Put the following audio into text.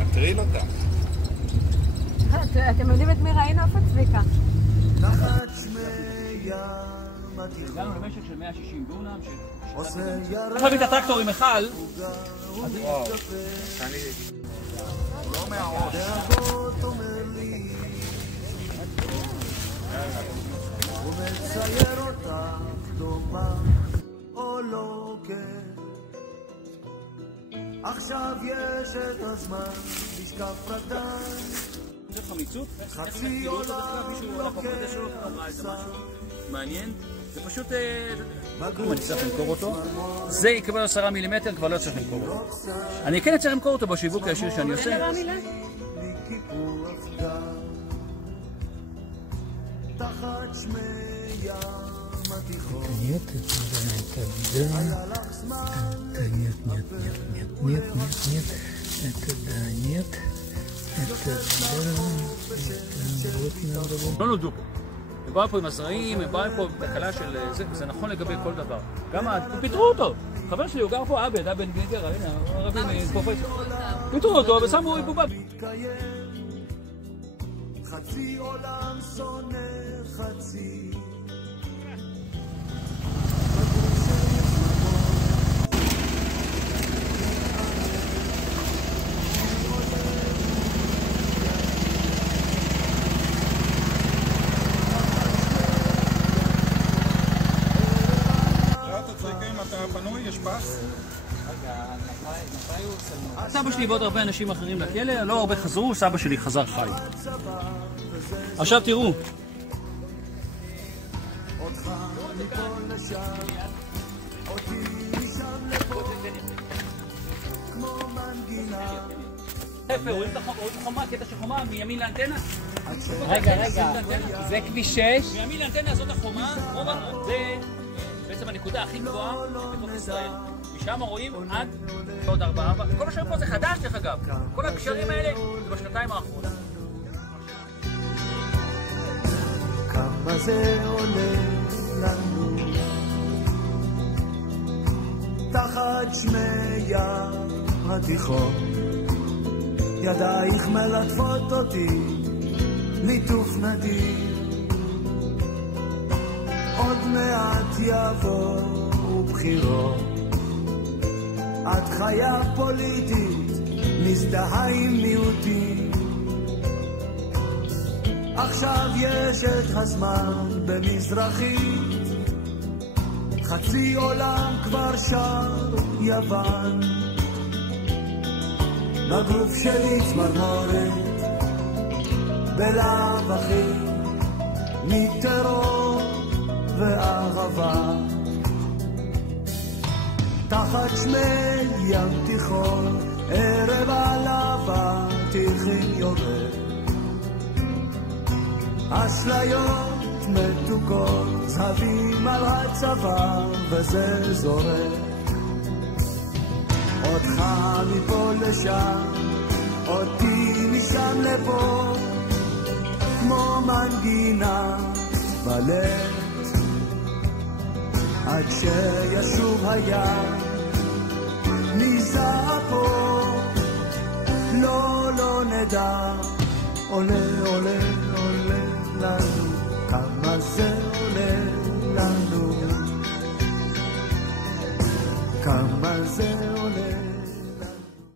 מטריל אותה. אתם יודעים את מי ראינו? איפה צביקה? הגענו למשק של 160 דונם. צריך להביא את הטרקטור עם אחד. לא מהראש. ומצייר אותך דומה או לא כן. עכשיו יש את הזמן לשקף רקדן. זה חמיצות? חצי עולם לוקח מעניין. זה פשוט... אם אני צריך למכור אותו, זה יקבל 10 מילימטר, כבר לא צריך למכור אותו. אני כן צריך למכור אותו בשיווק הישיר שאני עושה. תחת שמי ים התיכון. Нет, это да, это да, нет, это да, вот надо было. לא נולדו פה. הם באו פה עם הזרעים, הם באו פה בקלה של זה, וזה נכון לגבי כל דבר. גם פיתרו אותו. חבר שלי הוא גר פה, עבד גיגר, הנה, הרבים פרופסור. פיתרו אותו ושמו בובה. חצי עולם שונא חצי. סבא שלי ועוד הרבה אנשים אחרים לכלא, לא הרבה חזרו, סבא שלי חזר חי. עכשיו תראו. חפר, רואים את החומה, קטע של חומה, מימין לאנטנה? רגע, זה כביש 6? מימין לאנטנה זאת החומה, זה בעצם הנקודה הכי גבוהה בתוך ישראל. משם רואים עד עוד 4. כל מה שרואים פה זה חדש דרך אגב. כל הגשרים האלה זה בשנתיים האחרונות. כמה זה עולה לנו תחת שמי ים התיכון. ידייך מלטפות אותי ליטוף נדיר. עוד מעט יבואו בחירות. את חיה פוליטית, מזדהה עם מיעוטים. עכשיו יש את הזמן במזרחית. חצי עולם כבר שר יוון. בגוף שלי צמרמורת, בלב אחי, מטרור ואהבה. תחת שמי ים תיכון, ערב עלבה תיכין יורד. אשליות מתוקות, זהבים על הצבא וזה זורק. אותך מפה לשם, אותי משם לפה, כמו מנגינה בלב. עד שישוב הים, ניסע פה, לא נדע. עולה לנו, כמה זה עולה לנו, כמה זה עולה.